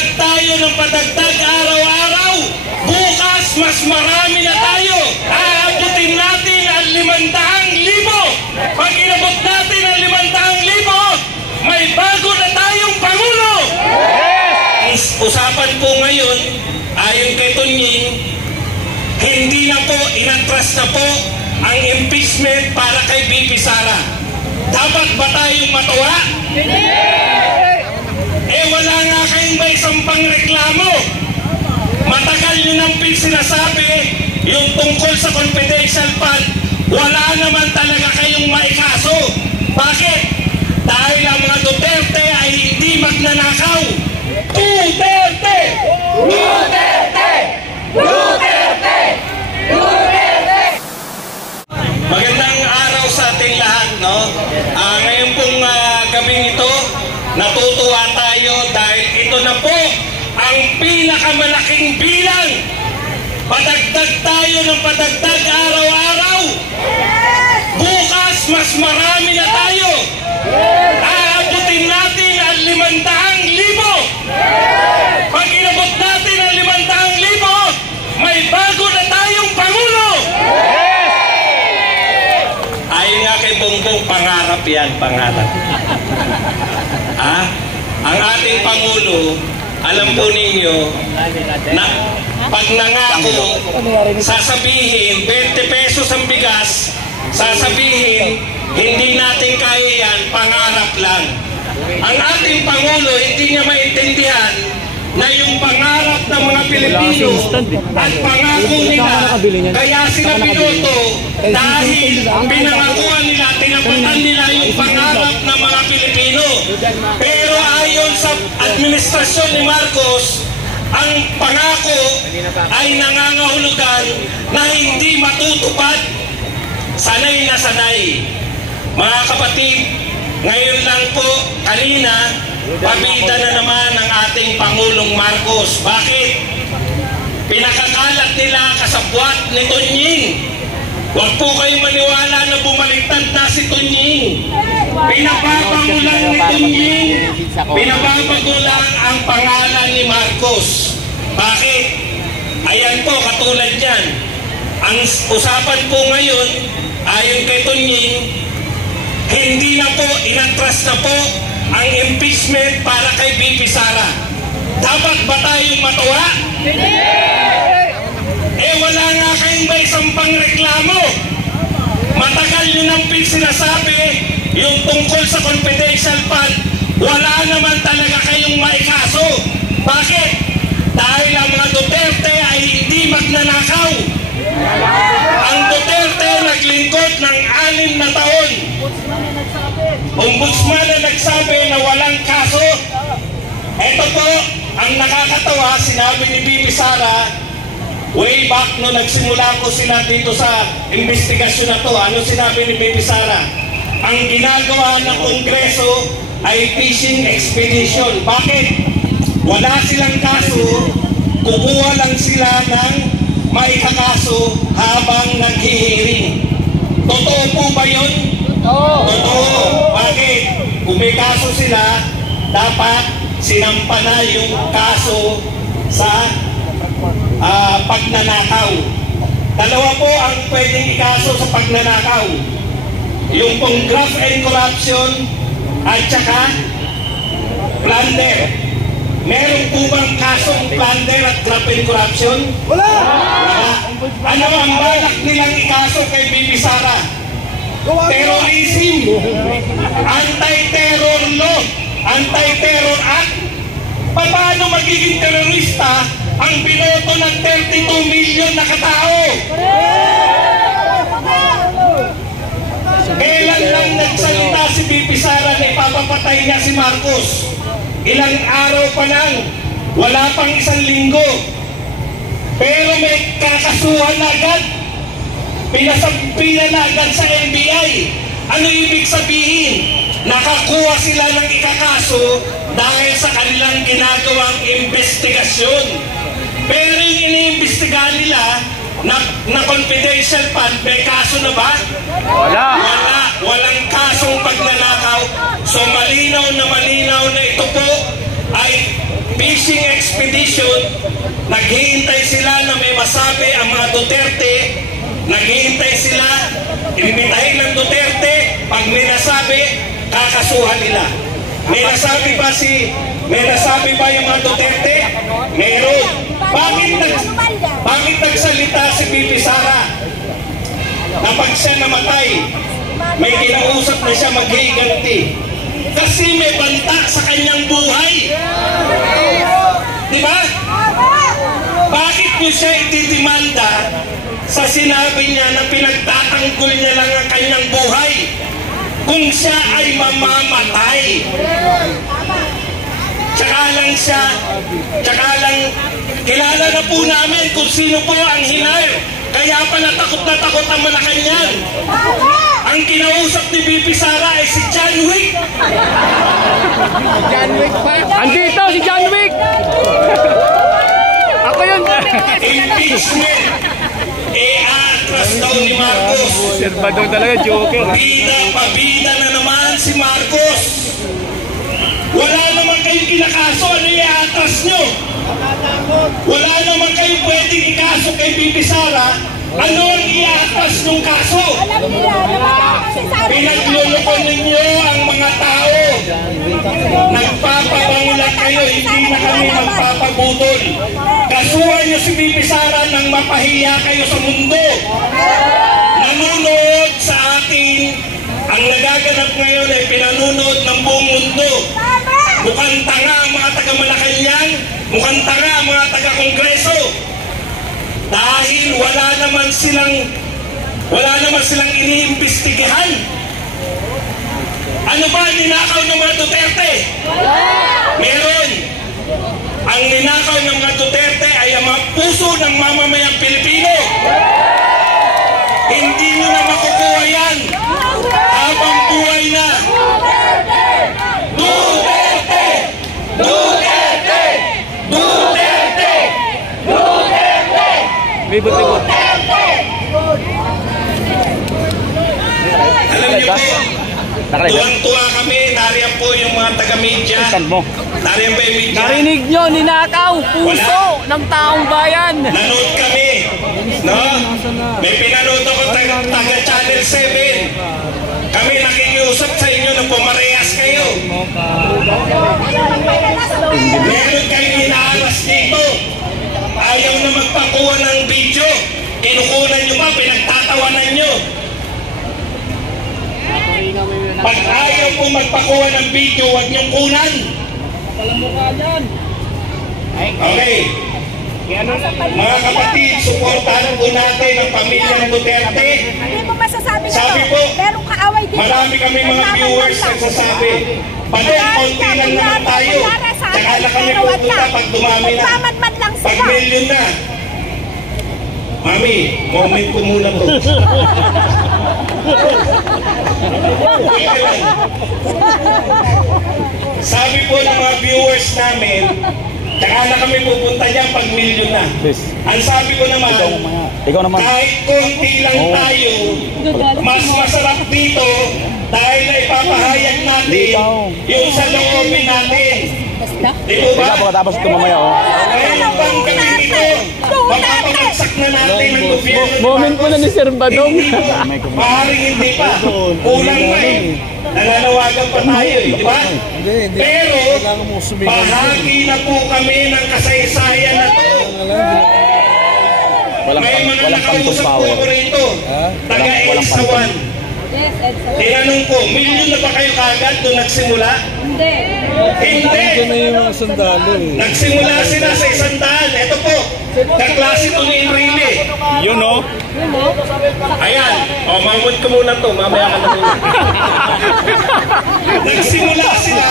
padagdag tayo ng padagdag araw-araw. Bukas, mas marami na tayo. Aabutin natin ang 500,000. Pag inabot natin ang 500,000, may bago na tayong Pangulo. Yes! Usapan po ngayon, ayon kay Tunying, hindi na po, inatras na po ang impeachment para kay BP Sara. Dapat ba tayong matuwa? Hindi! Wala nga kayong may sampang reklamo. Matagal nyo nang sinasabi yung tungkol sa confidential fund, wala naman talaga kayong maikaso. Bakit? Dahil ang mga Duterte ay hindi magnanakaw. Duterte! Duterte! Duterte! Duterte! Magandang araw sa ating lahat, no? Ngayon pong gabing ito, natutuwa tayo dahil ito na po ang pinakamalaking bilang. Padagdag tayo ng padagdag araw-araw. Bukas, mas marami na tayo. Aabutin natin ang 500,000. Pag inabot natin ang 500,000, may bago na tayong Pangulo. Ayon nga kay Bongbong, pangarap yan, pangarap. Ang ating Pangulo, alam po ninyo, na pag nangako, sasabihin, 20 pesos ang bigas, sasabihin, hindi natin kaya yan, pangarap lang. Ang ating Pangulo, hindi niya maintindihan na yung pangarap ng mga Pilipino at pangako nila, kaya sila binoto dahil pinangakuan nila, tinapatan nila yung pangarap ng mga Pilipino. Pero ayon sa administrasyon ni Marcos, ang pangako ay nangangahulugan na hindi matutupad. Sanay na sanay. Mga kapatid, ngayon lang po, kanina, pabida na naman ang ating Pangulong Marcos. Bakit? Pinakakalat nila kasabwat ni Tunying. Huwag po kayong maniwala na bumaliktad na si Tunying. Pinababago lang ni Tunying. Pinababago lang ang pangalan ni Marcos. Bakit? Ayan po, katulad yan. Ang usapan po ngayon, ayon kay Tunying, hindi na po, inatras na po ang impeachment para kay BP Sara. Dapat ba tayong matuwa? Hindi! Wala nga kayong may sampang reklamo. Matagal nyo nang sinasabi yung tungkol sa confidential fund, wala naman talaga kayong maikaso. Bakit? Dahil ang mga Duterte ay hindi magnanakaw. Ang Duterte naglingkod ng 6 na taon. Ombudsman na nagsabi na walang kaso. Ito po, ang nakakatawa, sinabi ni BP Sara, way back no nagsimula ko sila dito sa investigasyon na to, ano sinabi ni BP Sara? Ang ginagawa ng Kongreso ay fishing expedition. Bakit? Wala silang kaso, kukuha lang sila ng may kakaso habang naghihiring. Totoo po ba yun? Totoo. Bakit? Kung may kaso sila, dapat sinampa na yung kaso sa pagnanakaw. Dalawa po ang pwedeng ikaso sa pagnanakaw. Yung pong graft and corruption at saka plunder. Meron po bang kasong plunder at graft and corruption? Wala! Ano ang balak nilang ikaso kay BP Sara? Terrorism, anti-terror law, anti-terror act. Paano magiging terorista ang binoto ng 32 million na katao? Kailan lang nagsalita si BP Sara na ipapapatay niya si Marcos? Ilang araw pa lang, wala pang 1 linggo. Pero may kakasuhan agad. Pinasampila na agad sa NBI. Ano ibig sabihin? Nakakuha sila ng ikakaso dahil sa kanilang ginagawang investigasyon. Pero yung iniimbestigahan nila na confidential fund, may kaso na ba? Wala. Walang kasong pagnanakaw. So malinaw na ito po ay fishing expedition, naghihintay sila na may masabi ang mga Duterte, naghihintay sila, inimitahin ng Duterte, pag may nasabi, kakasuhan nila. May nasabi ba yung mga Duterte? Meron. Bakit nagsalita si Bibi Sara? Na pag siya namatay, may kinausap na siya maghiganti. Kasi may banta sa kanyang buhay. Di ba? Bakit niyo siya itidimanda sa sinabi niya na pinagtatanggol niya lang ang kanyang buhay kung siya ay mamamatay? Tsaka lang kilala na po namin kung sino po ang hinire. Kaya pala takot na takot ang Malacanang. Ang kinausap ni Bibi Sara ay si John Wick. John Wick pa? Andito si John Wick! Ako yun! Impeachment. Atras daw ni Marcos. Serbadong talaga, joker. Pabida na naman si Marcos. Wala naman kayong kinakaso. Ano i-atras nyo? Wala naman kayong pwedeng ikaso kay Bibi Sara. Ano ang i-atras ng kaso? Pinagluloko ninyo ang mga tao. Nagpapabango lang kayo, hindi na kami magpapabudol. Kasuhan nyo si Bibi Sara nang mapahiya kayo sa mundo. Nanonood sa atin, ang nagaganap ngayon ay pinanunood ng buong mundo. Mukhang tanga ang mga taga-Malacanang, mukhang tanga ang mga taga-Kongreso. Dahil wala naman silang iniimbestigahan. Ano ba ang ninakaw ng mga Duterte? Meron. Ang ninakaw ng mga Duterte ay ang mga puso ng mamamayang Pilipino. Hindi nyo na makukuha yan habang buhay na. Duterte! Duterte! Duterte! Duterte! Bibot-bibot. Alam niyo po, tuwang-tuwa kami, nariyan po yung mga taga-media. Nariyan po yung media. Narinig nyo, ninakaw, puso ng taong bayan. Nanood kami. No? May pinanood ako taga-Channel 7. Kami nakikiusap sa inyo na pumarehas kayo. Meron kayong inaalas dito. Ayaw na magpakuha ng video. Kinukunan nyo pa, pinagtatawanan nyo. Pag ayaw po magpakuha ng video, huwag nyong kunan. Okay. Mga kapatid, suportahan po natin ang pamilya ng Duterte. Hindi mo masasabi na Sabi po, merong kaaway dito. marami kami mga viewers nagsasabi. Pagod, konti lang naman tayo. Tsaka na kami pupunta pag dumami na. Pag million na. Mami, comment ko muna to. Sabi po ng mga viewers namin, tsaka na kami pupunta dyan pag million na. Ang sabi ko naman, kahit konti lang tayo, mas masarap dito dahil na ipapahayag natin yung sa loobin natin. Di po ba? Tapos ito mamaya, oh. Ngayon bang kami dito, mapapagsak na natin ang gobyerno. Moment po na ni Sir Badong. Maaaring hindi pa. Kulang pa eh. Nananawagan pa tayo eh, di ba? Pero, bahagi na po kami ng kasaysayan na to. May mga nakausap po ako rito. Taga-EDSA 1. Tinanong ko, million na ba kayo kagad doon nagsimula? Hindi. Hindi. Nagsimula sila sa 100. Ito po, kaklase to ni Enrile. Yun, oh. Ayan. O, mamut ko muna to. Mamaya ka na muna. Nagsimula sila.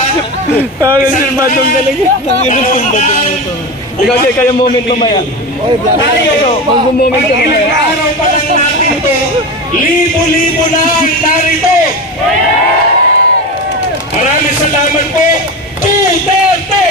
Sir Badong talaga. Ikaw siya, kayo moment mamaya. Tayo, mag-moment ka mamaya. ilang araw pa lang natin to, libo-libo na ang narito. Maraming salamat po. Duterte!